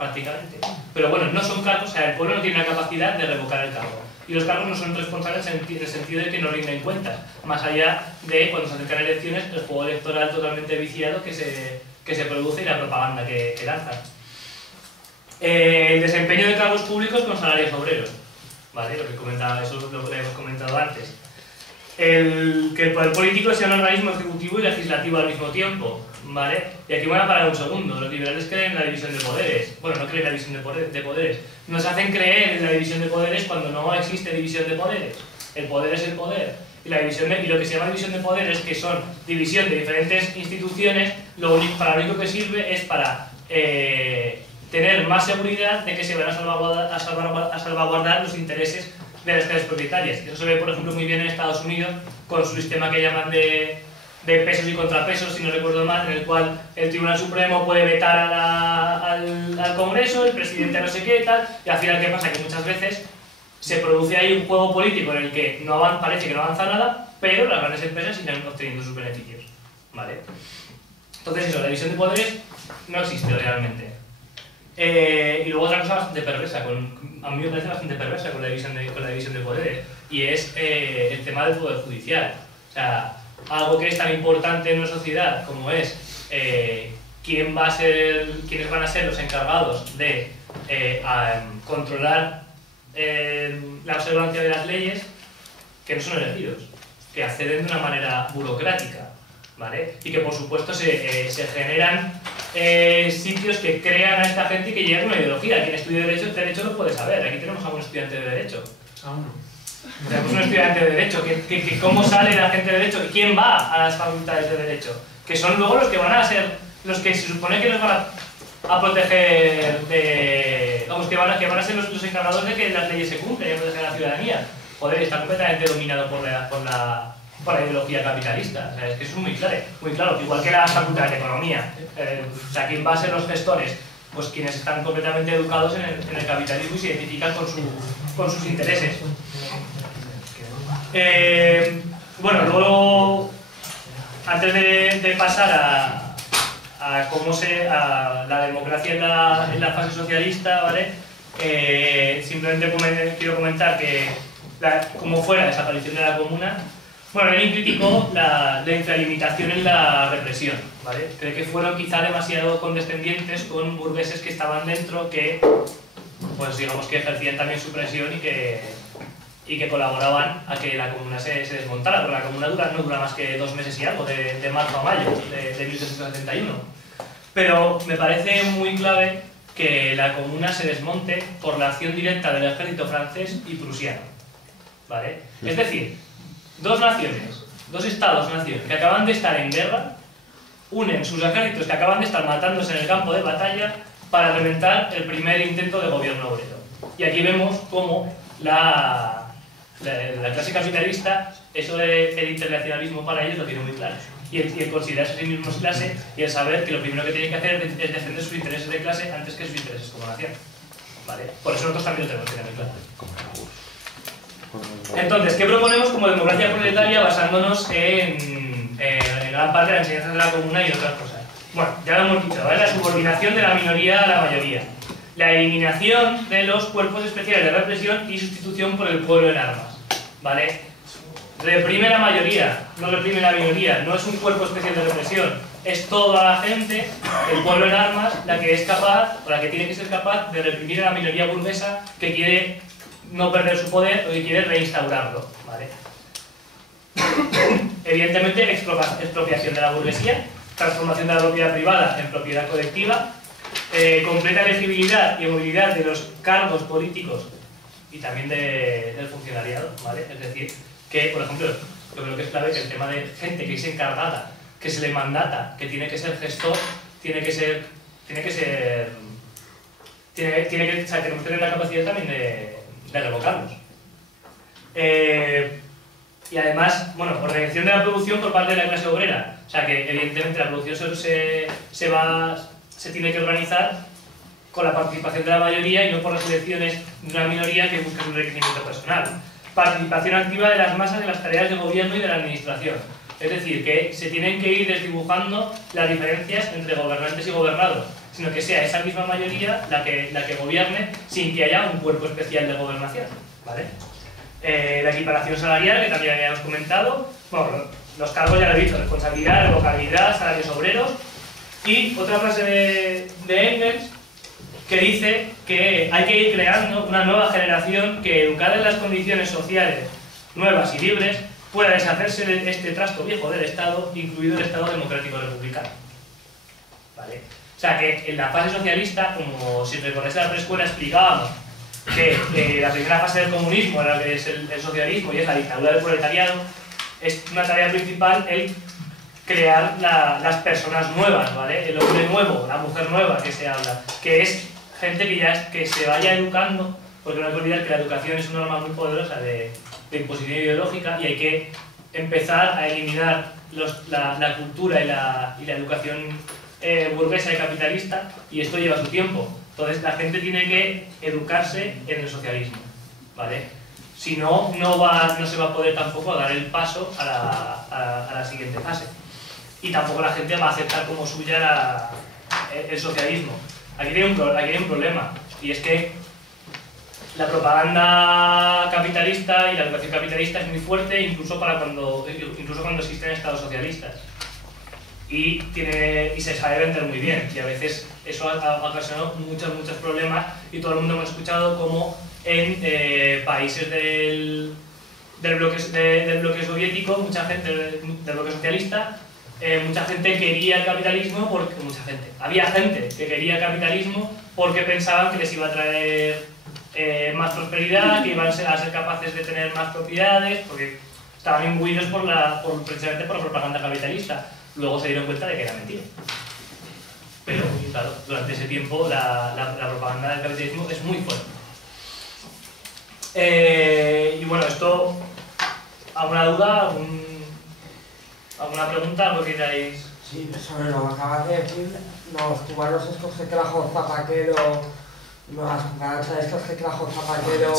prácticamente. Pero bueno, no son cargos, o sea, el pueblo no tiene la capacidad de revocar el cargo. Y los cargos no son responsables en el sentido de que no rinden cuentas, más allá de cuando se acercan elecciones, el juego electoral totalmente viciado que se produce y la propaganda que lanzan. El desempeño de cargos públicos con salarios obreros, ¿vale? Lo que comentaba, eso es lo que hemos comentado antes. Que el poder político sea un organismo ejecutivo y legislativo al mismo tiempo, ¿vale? Y aquí voy a parar un segundo. Los liberales creen en la división de poderes. Bueno, no creen en la división de poderes. Nos hacen creer en la división de poderes cuando no existe división de poderes. El poder es el poder. Y lo que se llama división de poderes, que son división de diferentes instituciones, para lo único que sirve es para tener más seguridad de que se van a salvaguardar los intereses de las clases propietarias. Eso se ve, por ejemplo, muy bien en Estados Unidos con su sistema que llaman de pesos y contrapesos, si no recuerdo mal, en el cual el Tribunal Supremo puede vetar al Congreso, el presidente no sé qué, tal, y al final, ¿qué pasa? Que muchas veces se produce ahí un juego político en el que parece que no avanza nada, pero las grandes empresas siguen obteniendo sus beneficios, ¿vale? Entonces eso, la división de poderes no existe realmente. Y luego otra cosa bastante perversa, a mí me parece bastante perversa con la división de poderes, y es el tema del poder judicial. O sea, algo que es tan importante en una sociedad como es quiénes van a ser los encargados de controlar la observancia de las leyes, que no son elegidos, que acceden de una manera burocrática, ¿vale? Y que por supuesto se generan sitios que crean a esta gente y que llegan a una ideología. Quien estudia derecho lo puede saber. Aquí tenemos a un estudiante de derecho. Tenemos un estudiante de derecho. Que cómo sale la gente de derecho y quién va a las facultades de derecho, que son luego los que van a ser los que se supone que los van a proteger de... Vamos, que van a ser los encargados de que las leyes se cumplan y a proteger a la ciudadanía. Joder, está completamente dominado por la ideología capitalista. O sea, es que eso es muy claro, igual que las facultades de economía. O sea, ¿quién va a ser los gestores? Pues quienes están completamente educados en el capitalismo y se identifican con sus intereses. Bueno, luego, antes de pasar a la democracia en la fase socialista, ¿vale? Simplemente quiero comentar que como fue la desaparición de la comuna. Bueno, Lenin criticó la infralimitación en la represión, ¿vale? Cree que fueron quizá demasiado condescendientes con burgueses que estaban dentro, que, pues digamos que ejercían también su presión y que colaboraban a que la comuna se desmontara, porque la comuna no dura más que 2 meses y algo, de marzo a mayo de 1871. Pero me parece muy clave que la comuna se desmonte por la acción directa del ejército francés y prusiano, ¿vale? Es decir, 2 naciones, 2 estados-nación que acaban de estar en guerra, unen sus ejércitos que acaban de estar matándose en el campo de batalla para reventar el primer intento de gobierno obrero. Y aquí vemos cómo la clase capitalista, eso del internacionalismo para ellos lo tiene muy claro. Y el considerarse a sí mismos clase y el saber que lo primero que tienen que hacer es defender sus intereses de clase antes que sus intereses como nación, ¿vale? Por eso nosotros también lo tenemos que tener claro. Entonces, ¿qué proponemos como democracia proletaria basándonos en gran parte de la enseñanza de la comuna y otras cosas? Bueno, ya lo hemos dicho, ¿vale? La subordinación de la minoría a la mayoría, la eliminación de los cuerpos especiales de represión y sustitución por el pueblo en armas, ¿vale? Reprime la mayoría, no reprime la minoría, no es un cuerpo especial de represión, es toda la gente, el pueblo en armas, la que es capaz, o la que tiene que ser capaz de reprimir a la minoría burguesa que quiere no perder su poder o que quiere reinstaurarlo, ¿vale? Evidentemente, expropiación de la burguesía, transformación de la propiedad privada en propiedad colectiva, completa elegibilidad y movilidad de los cargos políticos y también del funcionariado, ¿vale? Es decir, que, por ejemplo, yo creo que es clave que el tema de gente que es encargada, que se le mandata, que tiene que ser gestor, tenemos que tener la capacidad también de revocarlos. Y además, bueno, organización de la producción por parte de la clase obrera. O sea que evidentemente la producción se tiene que organizar con la participación de la mayoría y no por las elecciones de una minoría que busca su enriquecimiento personal. Participación activa de las masas en las tareas de gobierno y de la administración. Es decir, que se tienen que ir desdibujando las diferencias entre gobernantes y gobernados. sino que sea esa misma mayoría la que gobierne sin que haya un cuerpo especial de gobernación, ¿vale? La equiparación salarial, que también habíamos comentado. Bueno, los cargos ya lo he dicho: responsabilidad, revocabilidad, salarios obreros. Y otra frase de Engels que dice que hay que ir creando una nueva generación que, educada en las condiciones sociales nuevas y libres, pueda deshacerse de este trasto viejo del Estado, incluido el Estado democrático republicano. ¿Vale? O sea que en la fase socialista, como si recordáis la preescuela, explicábamos que la primera fase del comunismo era lo que es el socialismo y es la dictadura del proletariado. Es una tarea principal el crear las personas nuevas, ¿vale? El hombre nuevo, la mujer nueva que se habla, que es gente que se vaya educando, porque no hay que olvidar que la educación es una norma muy poderosa de imposición ideológica y hay que empezar a eliminar la cultura y la educación burguesa y capitalista, y esto lleva su tiempo. Entonces la gente tiene que educarse en el socialismo, ¿vale? Si no, no se va a poder tampoco dar el paso a la siguiente fase. Y tampoco la gente va a aceptar como suya el socialismo. Aquí hay un problema, y es que la propaganda capitalista y la educación capitalista es muy fuerte, incluso cuando existen estados socialistas. Y se sabe vender muy bien, y a veces eso ha ocasionado muchos problemas, y todo el mundo hemos escuchado como en países del bloque soviético, mucha gente del bloque socialista, mucha gente quería el capitalismo había gente que quería el capitalismo porque pensaban que les iba a traer más prosperidad, que iban a ser capaces de tener más propiedades, porque estaban imbuidos precisamente por la propaganda capitalista. Luego se dieron cuenta de que era mentira. Pero, claro, durante ese tiempo la propaganda del capitalismo es muy fuerte. Y bueno, esto, ¿alguna duda? ¿Alguna pregunta? ¿Algo que queráis? Sí, sobre lo que acabas de decir, los cubanos estos que trajo Zapatero, las cucarachas estos que trajo Zapatero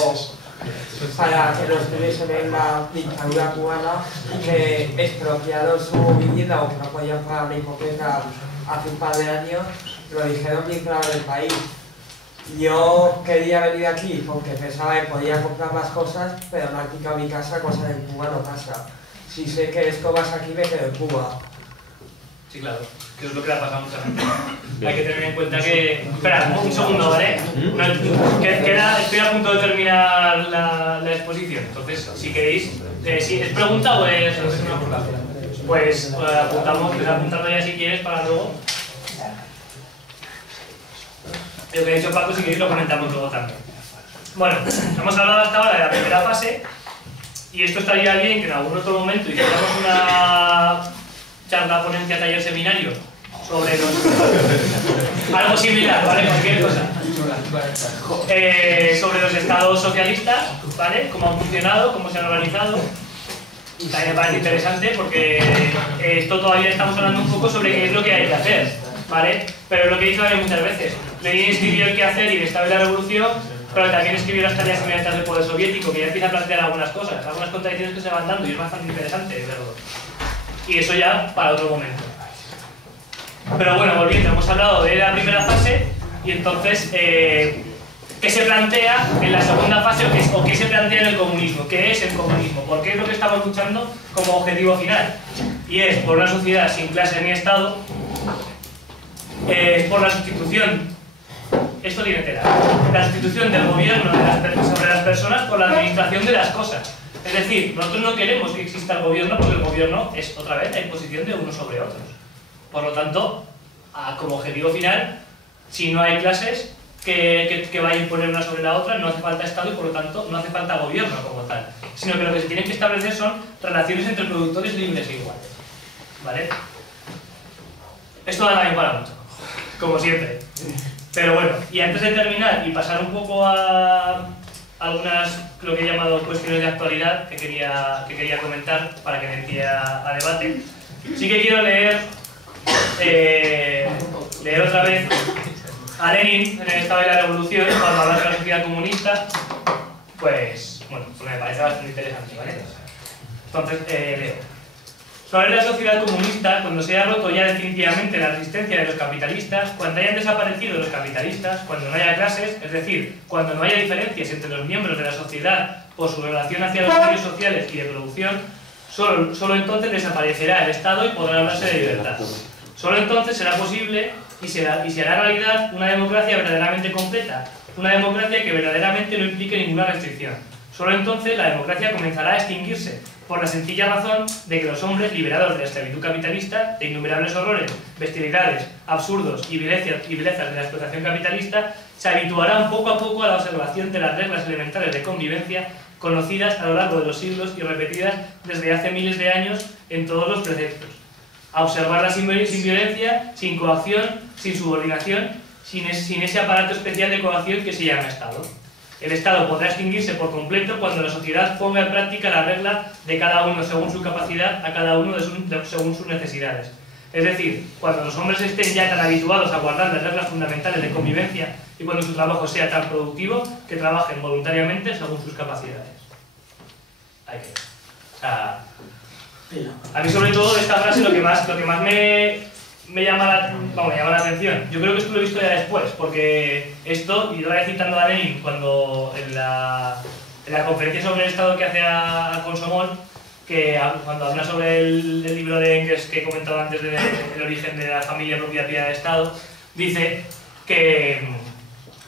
para que los tuviesen en la dictadura cubana, que expropiaron su vivienda o que no podían pagar la hipoteca hace un par de años, lo dijeron bien claro en el país. Yo quería venir aquí porque pensaba que podía comprar más cosas, pero no he quitado mi casa, cosa que en Cuba no pasa. Si sé que esto vas aquí, me quedo en Cuba. Sí, claro, que es lo que le ha pasado a mucha gente. Hay que tener en cuenta que... Espera, un segundo, ¿vale? Estoy a punto de terminar la exposición, entonces, si queréis... si ¿es pregunta o es una aportación? Pues apuntando ya si quieres para luego. Lo que ha dicho Paco, si queréis lo comentamos luego también. Bueno, hemos hablado hasta ahora de la primera fase, y esto estaría bien que en algún otro momento hiciéramos una charla, ponencia, taller, seminario sobre algo similar, ¿vale? Cualquier cosa. Sobre los estados socialistas, ¿vale? Cómo han funcionado, cómo se han organizado. También me parece interesante porque esto todavía estamos hablando un poco sobre qué es lo que hay que hacer, ¿vale? Pero lo que he dicho también muchas veces, Lenin escribió el qué hacer y el estado de la revolución, pero también escribió las tareas inmediatas del poder soviético, que ya empieza a plantear algunas cosas, algunas contradicciones que se van dando, y es bastante interesante verlo. Y eso ya para otro momento. Pero bueno, volviendo, hemos hablado de la primera fase, y entonces, ¿qué se plantea en la segunda fase o qué se plantea en el comunismo? ¿Qué es el comunismo? ¿Por qué es lo que estamos luchando como objetivo final? Y es por una sociedad sin clase ni Estado, por la sustitución, esto tiene tela, la sustitución del gobierno sobre las personas por la administración de las cosas. Es decir, nosotros no queremos que exista el gobierno porque el gobierno es, otra vez, la imposición de unos sobre otros. Por lo tanto, como objetivo final, si no hay clases que vayan a imponer una sobre la otra, no hace falta Estado y por lo tanto no hace falta gobierno como tal. Sino que lo que se tienen que establecer son relaciones entre productores libres e iguales. ¿Vale? Esto da también para mucho, como siempre. Pero bueno, y antes de terminar y pasar un poco a algunas, lo que he llamado cuestiones de actualidad que quería comentar para que dé pie a debate, sí que quiero leer otra vez a Lenin en el estado de la revolución, cuando habla de la sociedad comunista, pues, bueno, me parece bastante interesante, ¿vale? Entonces, leo. sobre la sociedad comunista, cuando se haya roto ya definitivamente la resistencia de los capitalistas, cuando hayan desaparecido los capitalistas, cuando no haya clases, es decir, cuando no haya diferencias entre los miembros de la sociedad por su relación hacia los medios sociales y de producción, solo entonces desaparecerá el Estado y podrá hablarse de libertad. Solo entonces será posible y se hará realidad una democracia verdaderamente completa, una democracia que verdaderamente no implique ninguna restricción. Solo entonces la democracia comenzará a extinguirse, por la sencilla razón de que los hombres, liberados de la esclavitud capitalista, de innumerables horrores, bestialidades, absurdos y vilezas de la explotación capitalista, se habituarán poco a poco a la observación de las reglas elementales de convivencia conocidas a lo largo de los siglos y repetidas desde hace miles de años en todos los preceptos. A observarla sin violencia, sin coacción, sin subordinación, sin ese aparato especial de coacción que se llama Estado. El Estado podrá extinguirse por completo cuando la sociedad ponga en práctica la regla de cada uno según su capacidad, a cada uno según sus necesidades. Es decir, cuando los hombres estén ya tan habituados a guardar las reglas fundamentales de convivencia y cuando su trabajo sea tan productivo que trabajen voluntariamente según sus capacidades. Hay que ver. O sea, a mí sobre todo de esta frase lo que más me llama la atención. Yo creo que esto lo he visto ya después, porque esto, y lo voy citando a Lenin cuando en la conferencia sobre el Estado que hace a Komsomol, que cuando habla sobre el libro de Engels que he comentado antes del origen de la familia, propiedad y del Estado, dice que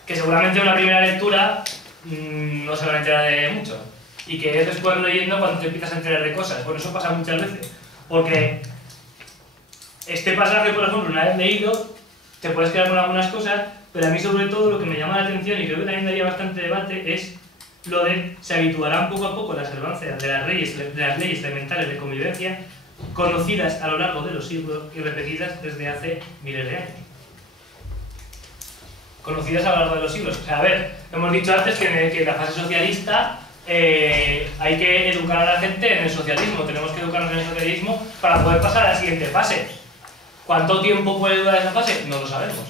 seguramente en una primera lectura no se van a enterar de mucho, y que es después leyendo cuando te empiezas a enterar de cosas. Por eso pasa muchas veces, porque este pasaje, por ejemplo, una vez leído, te puedes quedar con algunas cosas, pero a mí sobre todo lo que me llama la atención y creo que también daría bastante debate es lo de se habituarán poco a poco la observancia de las leyes elementales de convivencia conocidas a lo largo de los siglos y repetidas desde hace miles de años. Conocidas a lo largo de los siglos. O sea, a ver, hemos dicho antes que en la fase socialista hay que educar a la gente en el socialismo, tenemos que educarnos en el socialismo para poder pasar a la siguiente fase. ¿Cuánto tiempo puede durar esa fase? No lo sabemos,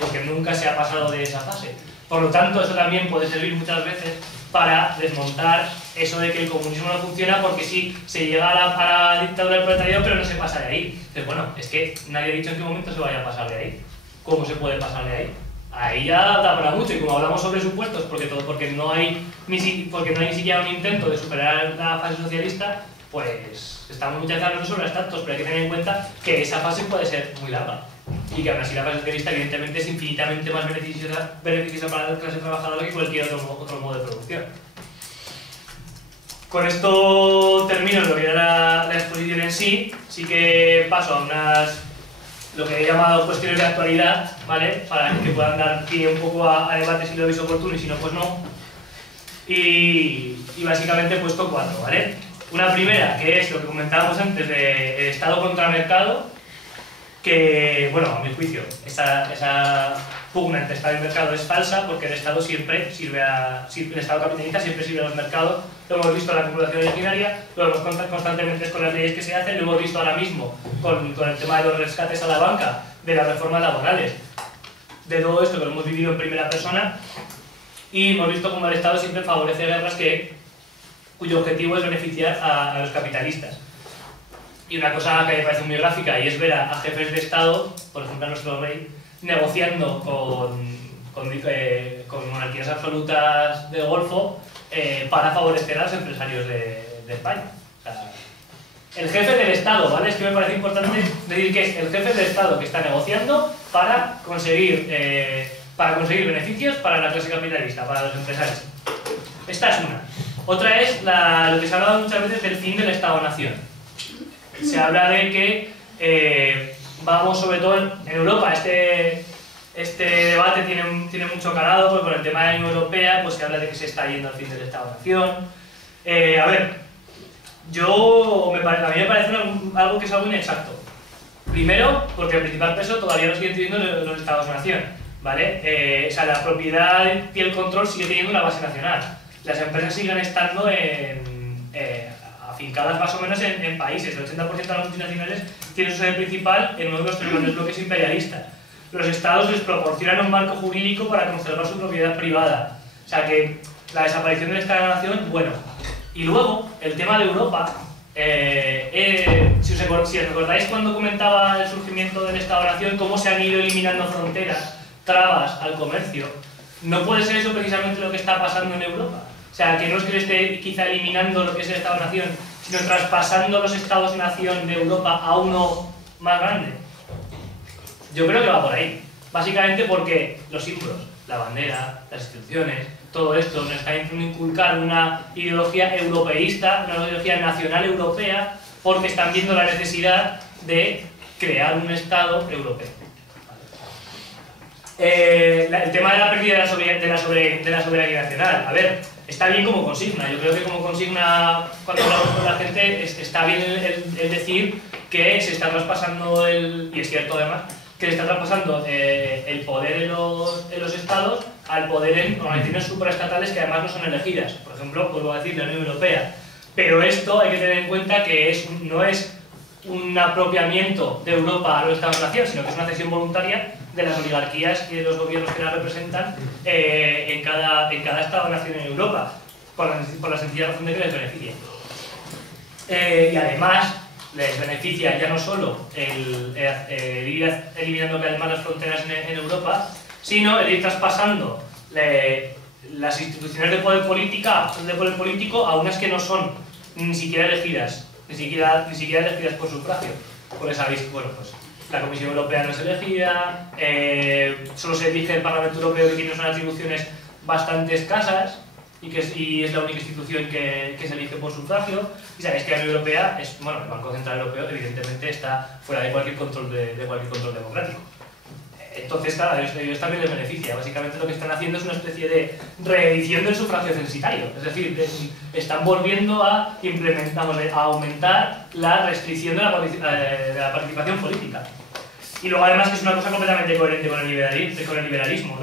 porque nunca se ha pasado de esa fase. Por lo tanto, eso también puede servir muchas veces para desmontar eso de que el comunismo no funciona porque sí, se llega a la dictadura del proletariado pero no se pasa de ahí. Entonces, bueno, es que nadie ha dicho en qué momento se vaya a pasar de ahí. ¿Cómo se puede pasar de ahí? Ahí ya da para mucho, y como hablamos sobre supuestos, porque no hay ni siquiera un intento de superar la fase socialista, pues estamos muchas veces hablando sobre abstractos, pero hay que tener en cuenta que esa fase puede ser muy larga y que aún así la fase socialista evidentemente es infinitamente más beneficiosa para la clase trabajadora que cualquier otro modo de producción. Con esto termino lo que era la exposición en sí. Sí que paso a lo que he llamado cuestiones de actualidad, ¿vale? Para que puedan dar pie un poco a debate si lo veis oportuno y si no, pues no. Y básicamente he puesto 4, ¿vale? Una primera, que es lo que comentábamos antes del Estado contra el mercado, que, bueno, a mi juicio, esa pugna entre Estado y mercado es falsa, porque el Estado siempre el Estado capitalista siempre sirve a los mercados. Lo hemos visto en la acumulación originaria, lo vemos constantemente con las leyes que se hacen, lo hemos visto ahora mismo con el tema de los rescates a la banca, de las reformas laborales, de todo esto que lo hemos vivido en primera persona, y hemos visto cómo el Estado siempre favorece guerras cuyo objetivo es beneficiar a los capitalistas. Y una cosa que me parece muy gráfica y es ver a jefes de Estado, por ejemplo a nuestro rey, negociando con monarquías absolutas del Golfo para favorecer a los empresarios de España. O sea, el jefe del Estado, ¿vale? Es que me parece importante decir que es el jefe del Estado que está negociando para conseguir beneficios para la clase capitalista, para los empresarios. Esta es una. Otra es lo que se ha hablado muchas veces del fin del Estado-Nación. Se habla de que vamos, sobre todo en Europa, este debate tiene mucho calado, porque con el tema de la Unión Europea pues se habla de que se está yendo al fin del Estado-Nación. A ver, a mí me parece algo que es algo inexacto. Primero, porque el principal peso todavía lo siguen teniendo los Estados-Nación, ¿vale? O sea, la propiedad y el control sigue teniendo una base nacional. Las empresas siguen estando afincadas más o menos en países. El 80% de las multinacionales tienen su sede principal en uno de los 3 grandes bloques imperialistas. Los estados les proporcionan un marco jurídico para conservar su propiedad privada. O sea que la desaparición del Estado-Nación, bueno. Y luego, el tema de Europa, Si os recordáis cuando comentaba el surgimiento del Estado-Nación, cómo se han ido eliminando fronteras, trabas al comercio, no puede ser eso precisamente lo que está pasando en Europa. O sea, que no es que le esté quizá eliminando lo que es el Estado-Nación, sino traspasando los Estados-Nación de Europa a uno más grande. Yo creo que va por ahí. Básicamente porque los símbolos, la bandera, las instituciones, todo esto nos está intentando inculcar una ideología europeísta, una ideología nacional europea, porque están viendo la necesidad de crear un Estado europeo. El tema de la pérdida de la soberanía nacional, a ver, está bien como consigna. Yo creo que como consigna, cuando hablamos con la gente, está bien el decir que se está traspasando y es cierto además, que se está traspasando el poder en los estados al poder en organizaciones supraestatales que además no son elegidas. Por ejemplo, vuelvo a decir, la Unión Europea. Pero esto hay que tener en cuenta que no es un apropiamiento de Europa a los Estados-Nación, sino que es una cesión voluntaria de las oligarquías y de los gobiernos que la representan en cada Estado-Nación en Europa, por la sencilla razón de que les beneficia. Y además, les beneficia ya no solo el ir eliminando cada vez más las fronteras en Europa, sino el ir traspasando las instituciones de poder político a unas que no son ni siquiera elegidas, ni siquiera elegidas por sufragio. Porque sabéis, bueno, pues la Comisión Europea no es elegida, solo se elige el Parlamento Europeo, que tiene unas atribuciones bastante escasas, y es la única institución que se elige por sufragio. Y sabéis que la Unión Europea el Banco Central Europeo evidentemente está fuera de cualquier control democrático. Entonces, claro, a ellos también les beneficia. Básicamente lo que están haciendo es una especie de reedición del sufragio censitario. Es decir, están volviendo a aumentar la restricción de la participación política. Y luego además que es una cosa completamente coherente con el liberalismo.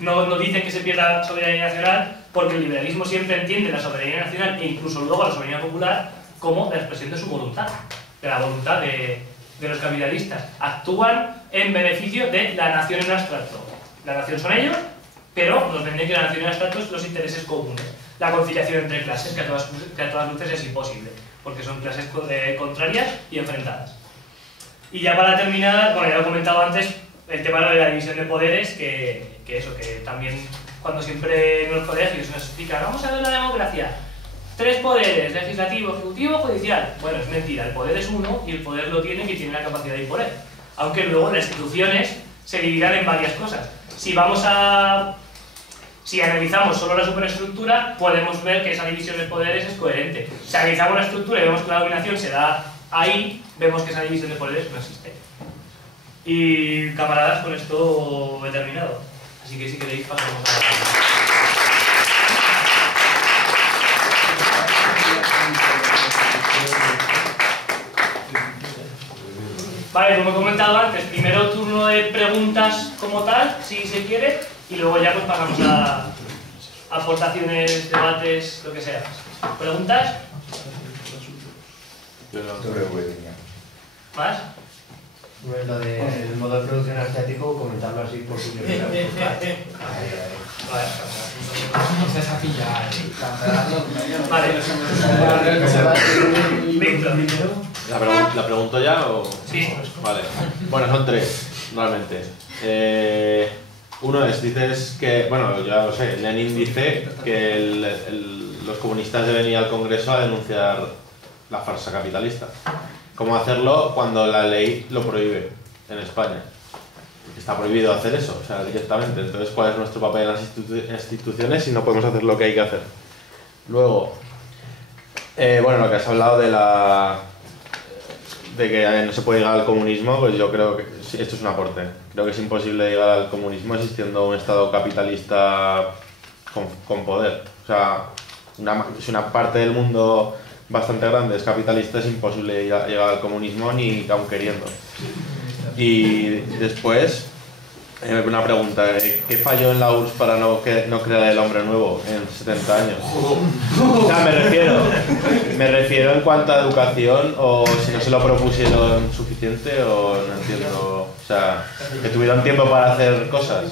No dicen que se pierda soberanía nacional, porque el liberalismo siempre entiende la soberanía nacional e incluso luego la soberanía popular como la expresión de su voluntad, de la voluntad de los capitalistas. Actúan en beneficio de la nación en abstracto. La nación son ellos, pero nos venden que la nación en abstracto es los intereses comunes. La conciliación entre clases, que a todas luces es imposible, porque son clases contrarias y enfrentadas. Y ya para terminar, bueno, ya lo he comentado antes, el tema de la división de poderes, que también cuando siempre en los colegios nos explican, vamos a ver la democracia, 3 poderes, legislativo, ejecutivo, judicial. Bueno, es mentira, el poder es uno y el poder lo tiene quien tiene la capacidad de imponer. Aunque luego las instituciones se dividirán en varias cosas. Si analizamos solo la superestructura, podemos ver que esa división de poderes es coherente. Si analizamos la estructura y vemos que la dominación se da ahí, vemos que esa división de poderes no existe. Y camaradas, con esto he terminado. Así que si queréis pasamos a... Vale, como he comentado antes, primero turno de preguntas como tal, si se quiere, y luego ya pues pasamos a aportaciones, debates, lo que sea. ¿Preguntas? ¿Más? Lo del modo de producción asiático, comentarlo así por curiosidad. Vale. ¿La pregunto ya o...? Sí. Vale. Bueno, son 3, realmente. Uno es, dices que, bueno, ya lo sé, Lenin dice que los comunistas deben ir al Congreso a denunciar la farsa capitalista. ¿Cómo hacerlo cuando la ley lo prohíbe en España? Está prohibido hacer eso, o sea, directamente. Entonces, ¿cuál es nuestro papel en las instituciones si no podemos hacer lo que hay que hacer? Luego, bueno, lo que has hablado de que no se puede llegar al comunismo, pues yo creo que sí, esto es un aporte. Creo que es imposible llegar al comunismo existiendo un Estado capitalista con poder. O sea, si una parte del mundo bastante grande es capitalista, es imposible llegar al comunismo ni aun queriendo. Y después, una pregunta, ¿qué falló en la URSS para no crear el hombre nuevo en 70 años? O sea, me refiero en cuanto a educación, o si no se lo propusieron suficiente, o no entiendo, o sea, que tuvieron tiempo para hacer cosas.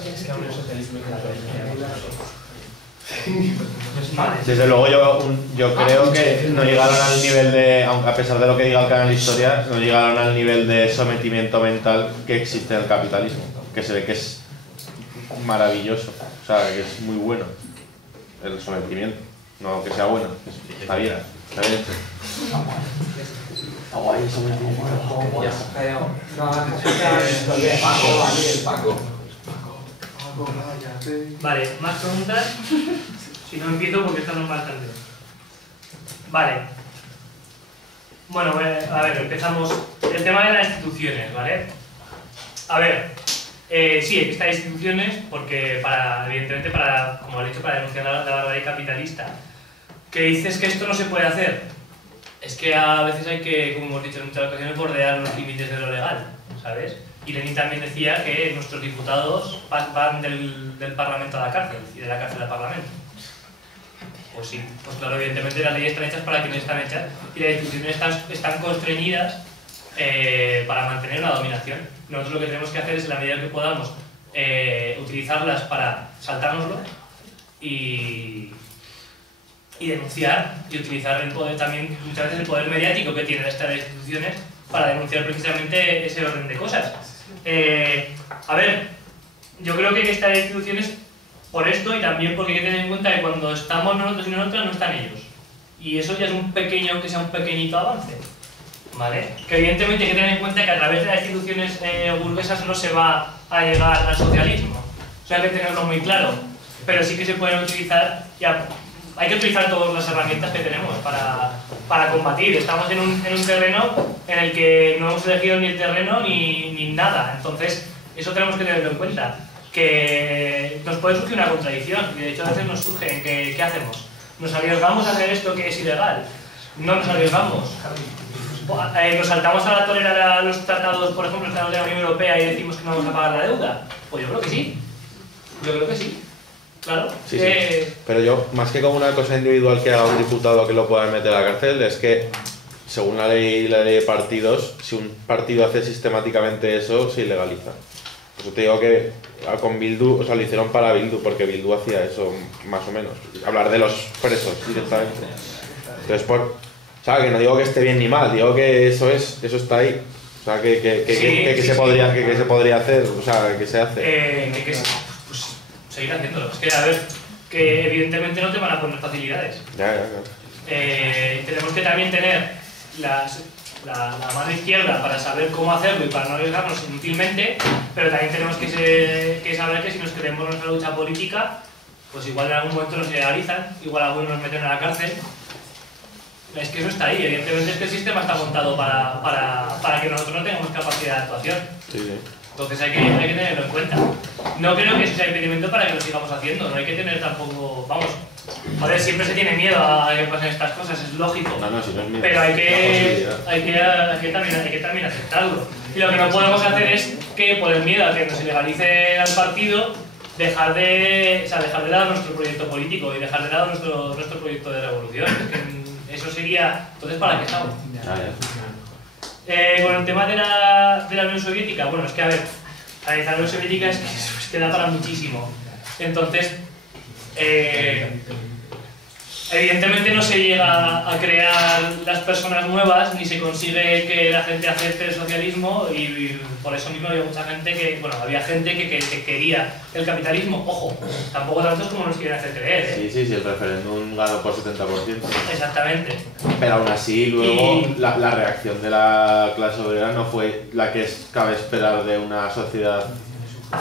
Vale. Desde luego yo creo que no llegaron al nivel de, aunque a pesar de lo que diga el canal Historia, no llegaron al nivel de sometimiento mental que existe en el capitalismo, que se ve que es maravilloso, o sea, que es muy bueno el sometimiento, no que sea bueno, está bien hecho. Está guay, eso me tiene Pero no hagas historia. Paco. Vale, ¿más preguntas? Si no empiezo porque estas son bastante. Vale. Bueno, a ver, empezamos. El tema de las instituciones, ¿vale? A ver, sí, hay que estar instituciones porque, evidentemente, como he dicho, para denunciar la barbarie capitalista. ¿Que dices que esto no se puede hacer? Es que a veces hay que, como hemos dicho en muchas ocasiones, bordear los límites de lo legal, ¿sabes? Y Lenin también decía que nuestros diputados van del Parlamento a la cárcel y de la cárcel al Parlamento. Pues sí, pues claro, evidentemente las leyes están hechas para quienes están hechas y las instituciones están constreñidas para mantener una dominación. Nosotros lo que tenemos que hacer es, en la medida que podamos, utilizarlas para saltárnoslo y denunciar y utilizar el poder también, muchas veces el poder mediático que tienen estas instituciones para denunciar precisamente ese orden de cosas. A ver, yo creo que hay que estar en instituciones por esto y también porque hay que tener en cuenta que cuando estamos nosotros y nosotras no están ellos. Y eso ya es un pequeño, aunque sea un pequeñito avance. ¿Vale? Que evidentemente hay que tener en cuenta que a través de las instituciones burguesas no se va a llegar al socialismo. Eso hay que tenerlo muy claro. Pero sí que se pueden utilizar, hay que utilizar todas las herramientas que tenemos para combatir. Estamos en un terreno en el que no hemos elegido ni el terreno ni nada. Entonces, eso tenemos que tenerlo en cuenta. Que nos puede surgir una contradicción, y de hecho a veces nos surge. ¿Qué hacemos? ¿Nos arriesgamos a hacer esto que es ilegal? No nos arriesgamos. ¿Nos saltamos a tolerar a los tratados, por ejemplo, los tratados de la Unión Europea y decimos que no vamos a pagar la deuda? Pues yo creo que sí. Yo creo que sí. Claro. Sí, sí. Pero yo, más que como una cosa individual que haga un diputado que lo pueda meter a la cárcel, es que, según la ley de partidos, si un partido hace sistemáticamente eso, se ilegaliza. Por eso te digo que con Bildu, o sea, lo hicieron para Bildu, porque Bildu hacía eso, más o menos. Hablar de los presos directamente. Entonces, o sea, que no digo que esté bien ni mal, digo que eso está ahí. O sea, que se podría hacer, o sea, que se hace. Pues seguir haciéndolo. Es que, a ver, que evidentemente no te van a poner facilidades. Ya. Tenemos que también tener la mano izquierda para saber cómo hacerlo y para no arriesgarnos inútilmente, pero también tenemos que saber que si nos queremos nuestra lucha política, pues igual en algún momento nos legalizan, igual algunos nos meten a la cárcel. Es que eso está ahí, evidentemente es que el sistema está montado para que nosotros no tengamos capacidad de actuación. Sí. Entonces hay que tenerlo en cuenta. No creo que eso sea impedimento para que lo sigamos haciendo, no hay que tener tampoco, vamos, joder, siempre se tiene miedo a que pasen estas cosas, es lógico. No, si no es miedo. Pero hay que también aceptarlo. Y lo que no podemos hacer es que por el miedo a que nos ilegalice al partido, dejar de lado nuestro proyecto político y dejar de lado nuestro proyecto de revolución. Es que eso sería, entonces, ¿para qué estamos? Con el tema de la Unión Soviética, bueno, es que a ver, analizar la Unión Soviética es que da para muchísimo. Entonces, evidentemente no se llega a crear las personas nuevas ni se consigue que la gente acepte el socialismo y por eso mismo había mucha gente había gente que quería el capitalismo. Ojo, tampoco tantos como nos quieren hacer creer, ¿eh? Sí, el referéndum ganó por 70%. Exactamente. Pero aún así, luego la reacción de la clase obrera no fue la que cabe esperar de una sociedad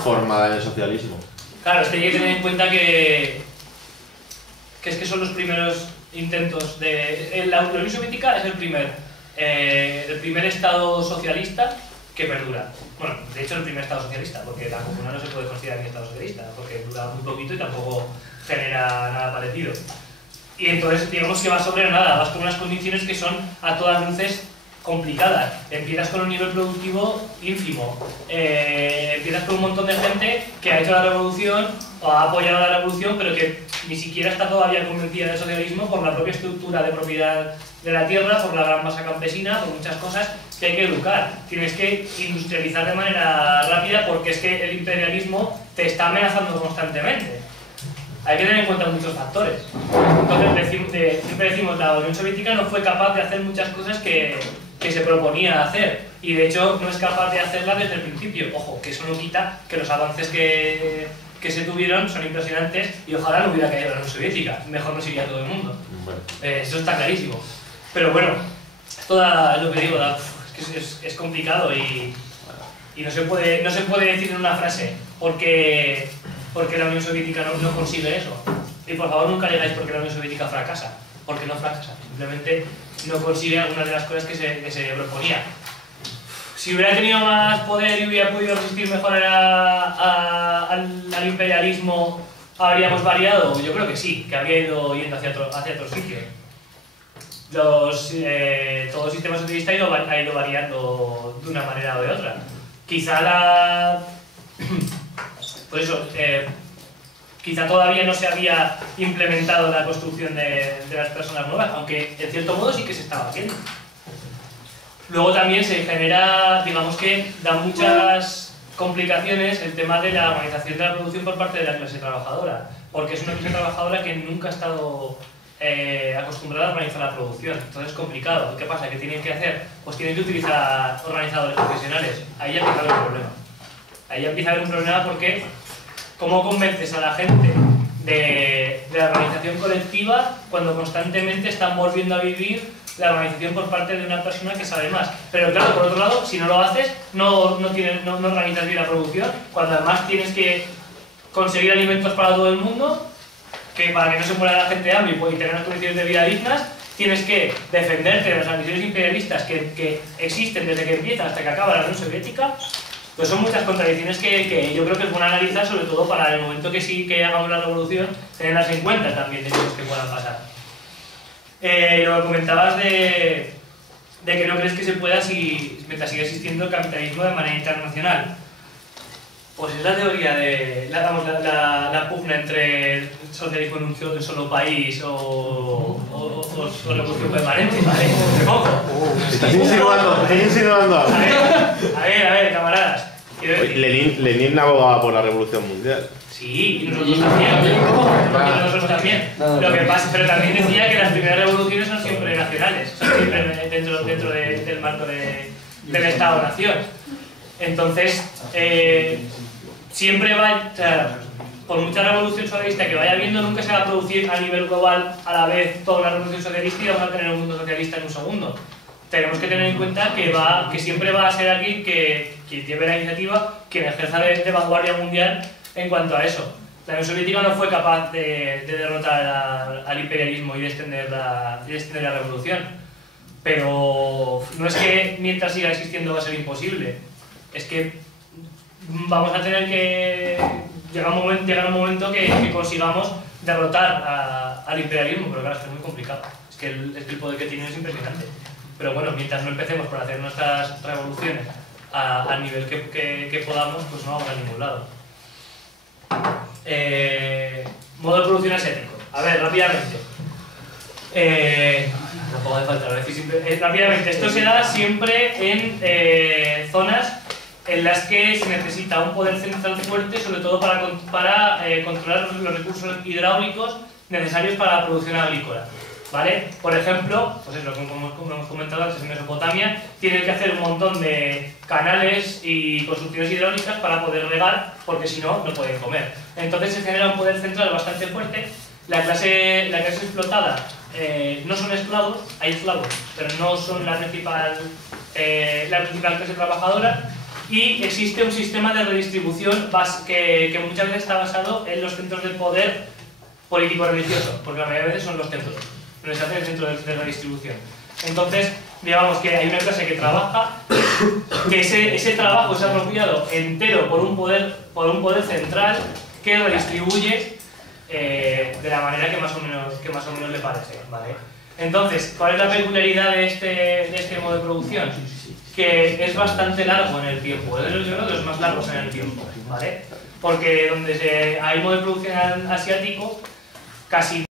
formada en el socialismo. Claro, es que hay que tener en cuenta que es que son los primeros intentos de... La Unión Soviética es el primer estado socialista que perdura. Bueno, de hecho el primer estado socialista, porque la comuna no se puede considerar ni estado socialista, porque dura muy poquito y tampoco genera nada parecido. Y entonces digamos que vas sobre nada, vas con unas condiciones que son a todas luces complicadas. Empiezas con un nivel productivo ínfimo, empiezas con un montón de gente que ha hecho la revolución o ha apoyado la revolución, pero que ni siquiera está todavía convencida del socialismo por la propia estructura de propiedad de la tierra, por la gran masa campesina, por muchas cosas que hay que educar. Tienes que industrializar de manera rápida porque es que el imperialismo te está amenazando constantemente. hay que tener en cuenta muchos factores. Entonces siempre decimos que la Unión Soviética no fue capaz de hacer muchas cosas que se proponía hacer, y de hecho no es capaz de hacerlas desde el principio. Ojo, que eso no quita que los avances que se tuvieron son impresionantes, y ojalá no hubiera caído la Unión Soviética, mejor nos iría todo el mundo. Eso está clarísimo. Pero bueno, toda lo que digo, es complicado y no se puede decir en una frase porque la Unión Soviética no consigue eso. Y por favor nunca digáis porque la Unión Soviética fracasa, porque no fracasa, simplemente no consigue algunas de las cosas que se proponía. Si hubiera tenido más poder y hubiera podido resistir mejor al imperialismo, ¿habríamos variado? Yo creo que sí, que habría ido yendo hacia otros sitios. Todo el sistema socialista ha ido variando de una manera o de otra. Quizá pues eso, quizá todavía no se había implementado la construcción de las personas nuevas, aunque en cierto modo sí que se estaba haciendo. Luego también se genera, digamos que da muchas complicaciones el tema de la organización de la producción por parte de la clase trabajadora, porque es una clase trabajadora que nunca ha estado acostumbrada a organizar la producción. Entonces es complicado. ¿Qué pasa? ¿Qué tienen que hacer? Pues tienen que utilizar organizadores profesionales. Ahí ya empieza a haber un problema. Ahí ya empieza a haber un problema porque ¿cómo convences a la gente de la organización colectiva cuando constantemente están volviendo a vivir la organización por parte de una persona que sabe más? Pero claro, por otro lado, si no lo haces, no organizas bien la producción, cuando además tienes que conseguir alimentos para todo el mundo, que para que no se muera la gente de hambre y tener unas condiciones de vida dignas, tienes que defenderte de las ambiciones imperialistas que existen desde que empieza hasta que acaba la Unión Soviética. Pues son muchas contradicciones que yo creo que es bueno analizar, sobre todo para el momento que sí que hagamos la revolución, tenerlas en cuenta también de cosas que puedan pasar. Lo que comentabas de que no crees que se pueda mientras siga existiendo el capitalismo de manera internacional. Pues es la teoría de la pugna entre el socialismo en un solo país o revolución permanente, ¿vale? Estás insinuando algo. A ver, camaradas. Lenin abogaba por la revolución mundial. Sí, y nosotros también. Lo que pasa, pero también decía que las primeras revoluciones son siempre nacionales, son siempre dentro del marco del Estado-Nación. Entonces, siempre va, o sea, por mucha revolución socialista que vaya habiendo, nunca se va a producir a nivel global a la vez toda una revolución socialista y vamos a tener un mundo socialista en un segundo. Tenemos que tener en cuenta que siempre va a ser alguien quien lleve la iniciativa, quien ejerza de vanguardia mundial en cuanto a eso. La Unión Soviética no fue capaz de derrotar al imperialismo y de extender la revolución. Pero no es que mientras siga existiendo va a ser imposible. Es que vamos a tener que llegar un momento que consigamos derrotar al imperialismo, pero claro, es que es muy complicado. Es que el poder que tiene es impresionante. Pero bueno, mientras no empecemos por hacer nuestras revoluciones al nivel que podamos, pues no vamos a ningún lado. Modo de producción asiático. A ver, rápidamente. Tampoco hace falta, rápidamente. Esto se da siempre en zonas en las que se necesita un poder central fuerte, sobre todo para controlar los recursos hidráulicos necesarios para la producción agrícola. ¿Vale? Por ejemplo, pues eso, como hemos comentado antes, en Mesopotamia tienen que hacer un montón de canales y construcciones hidráulicas para poder regar, porque si no, no pueden comer. Entonces se genera un poder central bastante fuerte. La clase explotada no son esclavos, hay esclavos, pero no son la principal clase trabajadora, y existe un sistema de redistribución que muchas veces está basado en los centros de poder político-religioso, porque la mayoría de veces son los templos, pero se hace el centro de redistribución. Entonces, digamos que hay una clase que trabaja, que ese trabajo es apropiado entero por un poder central que redistribuye de la manera que más o menos le parece, ¿vale? Entonces, ¿cuál es la peculiaridad de este modo de producción? Que es bastante largo en el tiempo, es de los más largos en el tiempo, ¿vale? Porque donde hay modo de producción asiático, casi